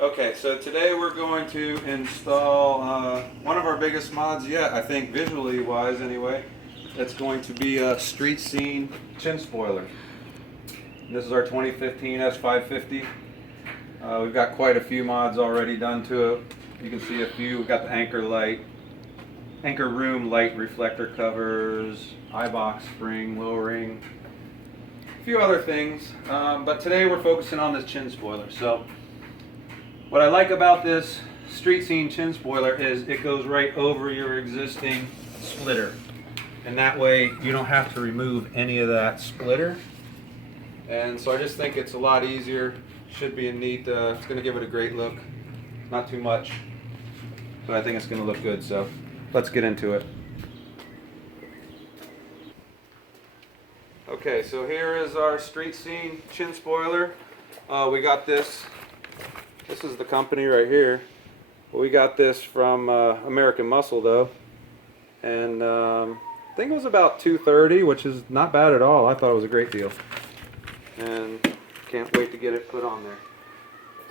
Okay, so today we're going to install one of our biggest mods yet, I think visually wise anyway. That's going to be a street scene chin spoiler. And this is our 2015 S550. We've got quite a few mods already done to it. You can see a few. We've got the anchor room light reflector covers, eye box spring, lowering, a few other things. But today we're focusing on this chin spoiler. So what I like about this street scene chin spoiler is it goes right over your existing splitter. And that way you don't have to remove any of that splitter. And so I just think it's a lot easier. Should be a neat, it's going to give it a great look. Not too much, but I think it's going to look good. So let's get into it. Okay, so here is our street scene chin spoiler. We got this. This is the company right here. We got this from American Muscle though, and I think it was about $230, which is not bad at all. I thought it was a great deal, and can't wait to get it put on there.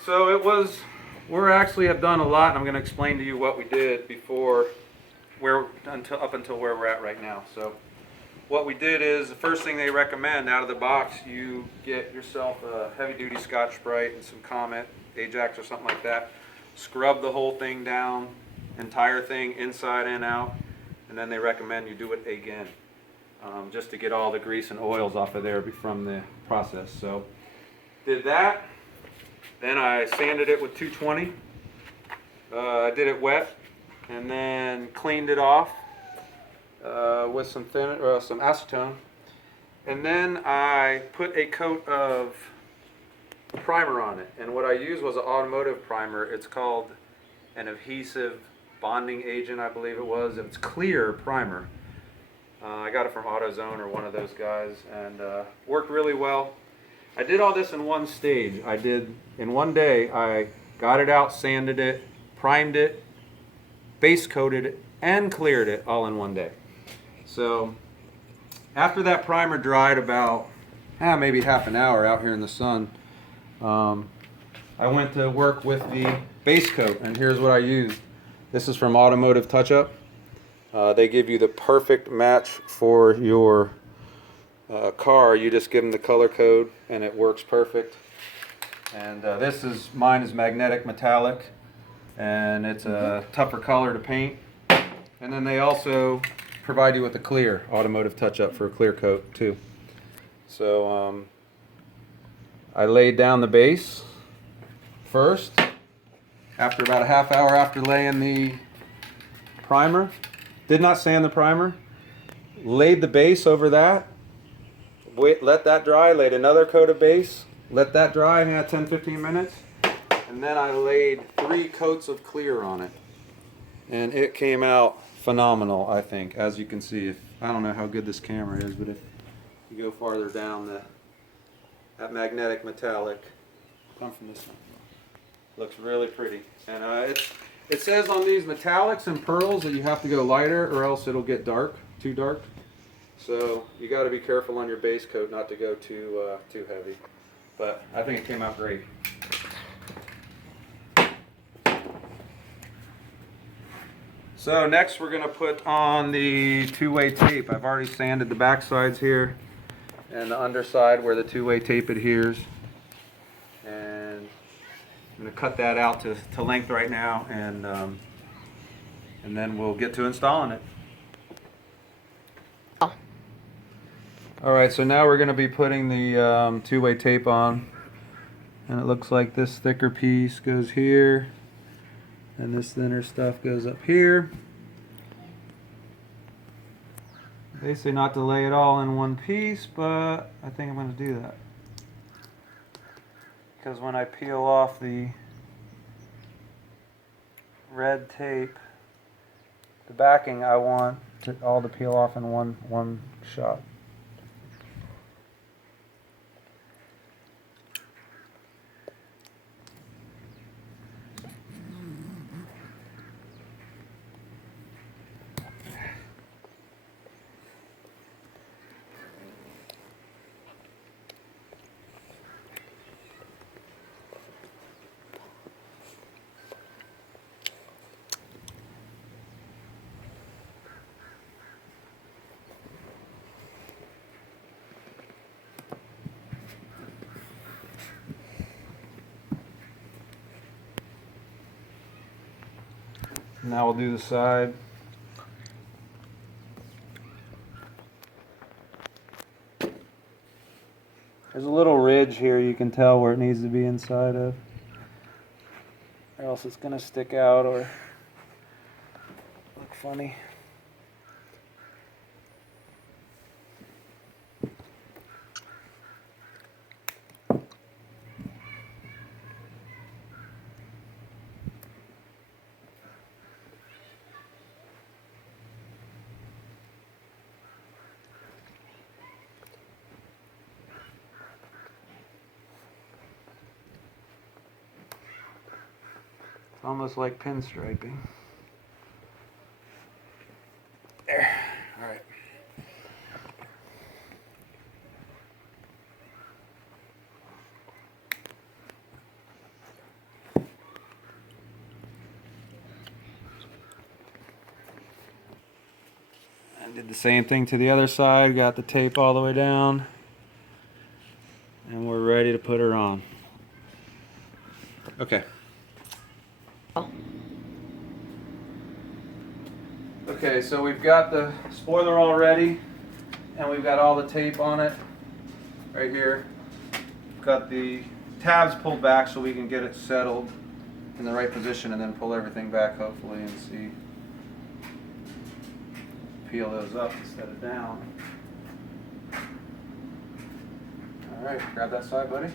So it was. We actually have done a lot, and I'm going to explain to you what we did before, up until where we're at right now. So what we did is the first thing they recommend out of the box, you get yourself a heavy-duty Scotch-Brite and some Comet, Ajax or something like that. Scrub the whole thing down, entire thing inside and out, and then they recommend you do it again, just to get all the grease and oils off of there from the process. So did that. Then I sanded it with 220. I did it wet, and then cleaned it off with some acetone, and then I put a coat of primer on it. And what I used was an automotive primer. It's called an adhesive bonding agent, I believe it was. It's clear primer. I got it from AutoZone or one of those guys, and worked really well. I did all this in one stage. In one day, I got it out, sanded it, primed it, base coated it, and cleared it all in one day. So after that primer dried about maybe half an hour out here in the sun, I went to work with the base coat, and here's what I used. This is from Automotive Touch-Up. They give you the perfect match for your car. You just give them the color code and it works perfect. And mine is magnetic metallic, and it's a tougher color to paint. And then they also provide you with a clear Automotive Touch-Up for a clear coat too. So I laid down the base first after about a half hour after laying the primer. Did not sand the primer. Laid the base over that. Let that dry, laid another coat of base, let that dry, 10-15 minutes, and then I laid 3 coats of clear on it. And it came out phenomenal, I think, as you can see. I don't know how good this camera is, but if you go farther down, that magnetic metallic, come from this one, looks really pretty. And it says on these metallics and pearls that you have to go lighter or else it'll get dark, too dark. So you got to be careful on your base coat not to go too heavy. But I think it came out great. So next we're going to put on the two-way tape. I've already sanded the back sides here and the underside where the two-way tape adheres. And I'm going to cut that out to length right now, and then we'll get to installing it. Alright, so now we're going to be putting the two-way tape on, and it looks like this thicker piece goes here, and this thinner stuff goes up here. They say not to lay it all in one piece, but I think I'm going to do that. Because when I peel off the red tape, the backing, I want all to peel off in one shot. Now we'll do the side. There's a little ridge here you can tell where it needs to be inside of, or else it's going to stick out or look funny. It's almost like pinstriping. There. All right. And did the same thing to the other side. Got the tape all the way down. And we're ready to put her on. Okay. Okay, so we've got the spoiler all ready, and we've got all the tape on it right here. Got the tabs pulled back so we can get it settled in the right position, and then pull everything back hopefully and see. Peel those up instead of down. All right, grab that side, buddy.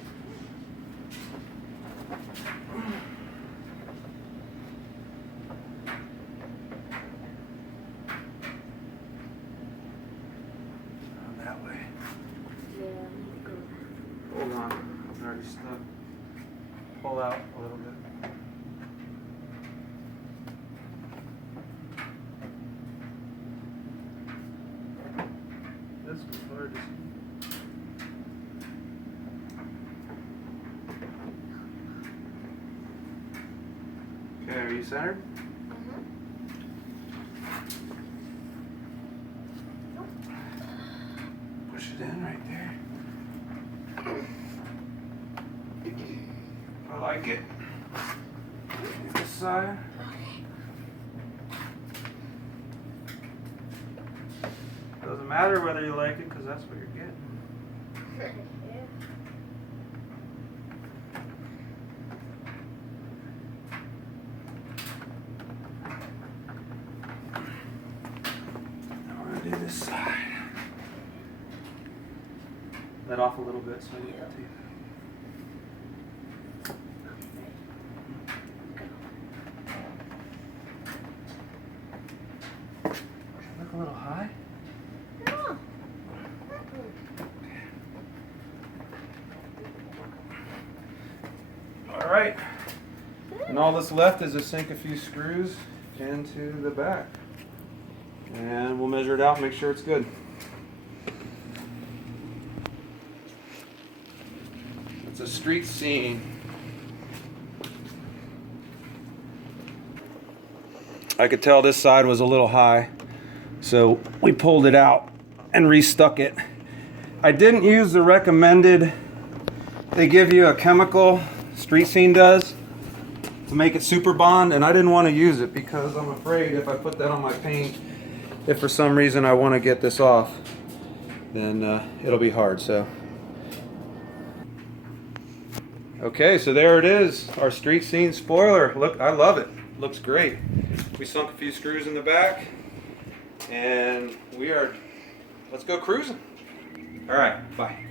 That way. Hold on, I'm already stuck. Pull out a little bit. This was hard to see. Okay, are you centered? Push it in right there. I like it. This side. Doesn't matter whether you like it, because that's what you're getting. Now we're going to do this side. Let off a little bit so you can tape. Look a little high. All right. And all that's left is to sink a few screws into the back. And we'll measure it out and make sure it's good. It's a street scene. I could tell this side was a little high, so we pulled it out and restuck it. I didn't use the recommended, they give you a chemical, street scene does, to make it super bond, and I didn't want to use it because I'm afraid if I put that on my paint, if for some reason I want to get this off, then it'll be hard. So okay, so there it is, our street scene spoiler. Look, I love it. Looks great. We sunk a few screws in the back, and let's go cruising. All right, bye.